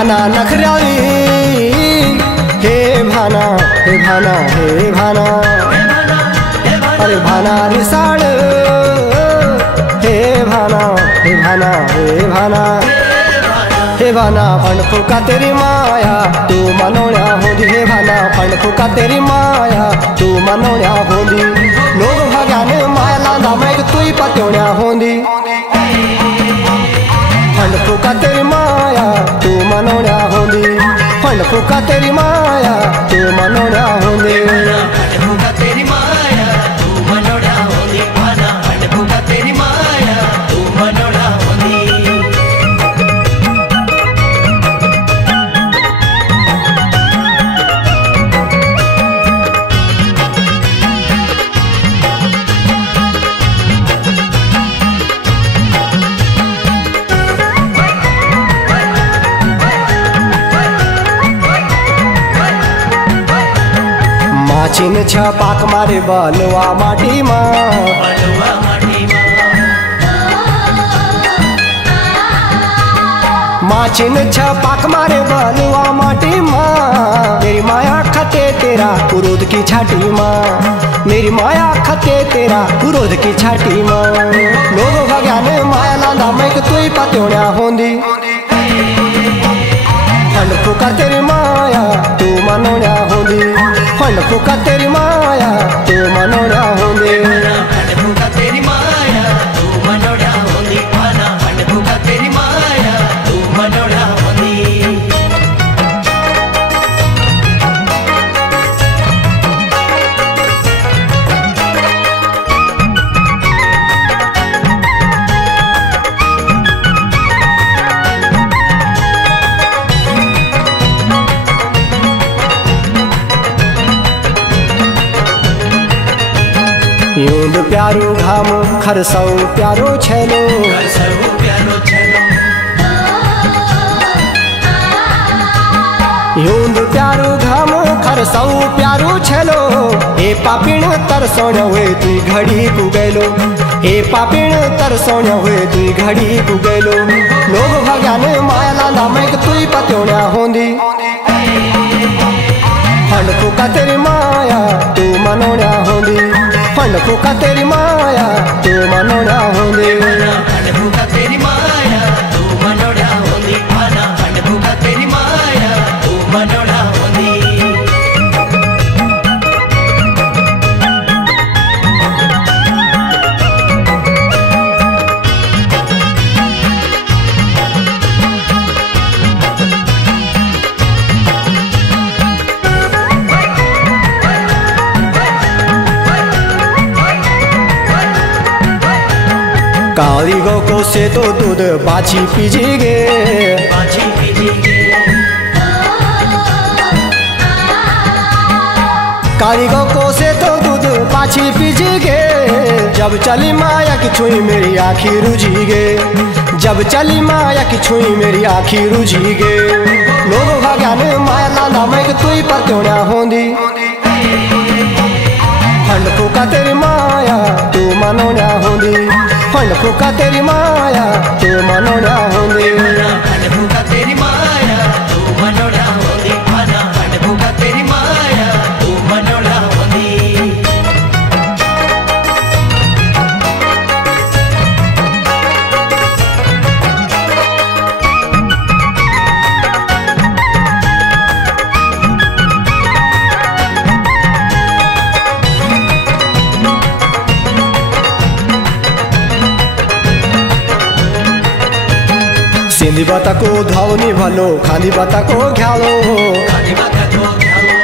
भाना नखराली, हे भाना हे भाना हे भाना, अरे भाना रिसाळ, हे भाना हे भाना हे भाना, हे भाना फण फुका तेरी माया तू मनोण्या होंदी, हे भाना फण फुका तेरी माया तू मनोण्या होंदी, लोग भाग्याने माया लांदा मैग तुई पत्योण्या होंदी, फण फुका तेरी माया तू मनोण्या होंदी, फण फुका तेरी माया तू मनोण्या होंदी, फण फुका तेरी माया तू मनोण्या होंदी, भाना फण फुका तेरी माया तू मनोण्या होंदी। माचीन छपाक मारे बलवा माटी मा, बलवा माटी माचीन छपाक मारे बलवा माटी मा, मेरी माया खते तेरा क्रोध की छाटी माँ, मेरी माया खते तेरा क्रोध की छाटी माँ, लोग भग्याने माया लांदा मैग तुई पत्योण्या होंदी, फण फुका तेरी माया तू मनोण्या होंदी, फण फुका तेरी माया तू मनोण्या होंदी, फण फुका तेरी माया तू मनोण्या होंदी, भाना फण फुका तेरी माया तू मनोण्या होंदी। यूंद प्यारो घाम खरसौ प्यारो छेलो, खरसौ प्यारो छेलो, यूंद प्यारो घाम खरसौ प्यारो छेलो, ए पापीण तरसोण हुए तू घड़ी पुगेलो, ए पापीण तरसोण हुए तू घड़ी पुगेलो, लोग भग्याने माया लांदा मैग तुई पत्योण्या होंदी, फण फुका तेरी माया तू मनोण्या होंदी, फण फुका तेरी माया तू मनोण्या होंदी, फण फुका तेरी माया तू मनोण्या होंदी, भाना फण फुका तेरी माया तू मनोण्या होंदी। काली गो से तो दूध बाछी पीजीगे, बाछी पीजीगे, काली गो से तो दूध बाछी पीजीगे, जब चली माया की छुई मेरी आँखी रुझीगे, जब चली माया की छुई मेरी आँखी रुझीगे, लोग भाग्याने माया लांदा मैग तुई पत्योण्या होंदी, फण फुका तेरी माया तू मनोण्या होंदी, फण फुका तेरी माया तू मनोण्या होंदी, फण फुका तेरी माया तू मनोण्या होंदी, भाना फण फुका तेरी माया तू मनोण्या होंदी। सिंधी बाता को धावनी भलो, खांदी बाता को घ्यालो, खादी बाता को घ्यालो,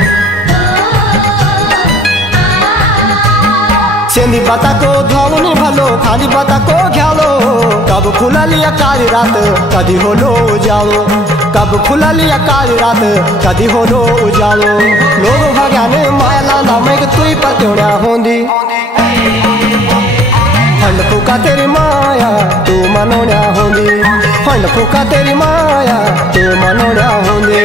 सिंधी बाता को धावनी भलो, खांदी बाता को घ्यालो, कब खुला लिया काली रात कदी होलो उजालो, कब खुला लिया काली रात कदी होलो उजालो, लोग भाग्याने माया लांदा मैग तुई पत्योण्या होंदी, फण फुका तेरी माया तू मनोण्या होंदी, फण फुका तेरी माया तू मनोण्या होंदी।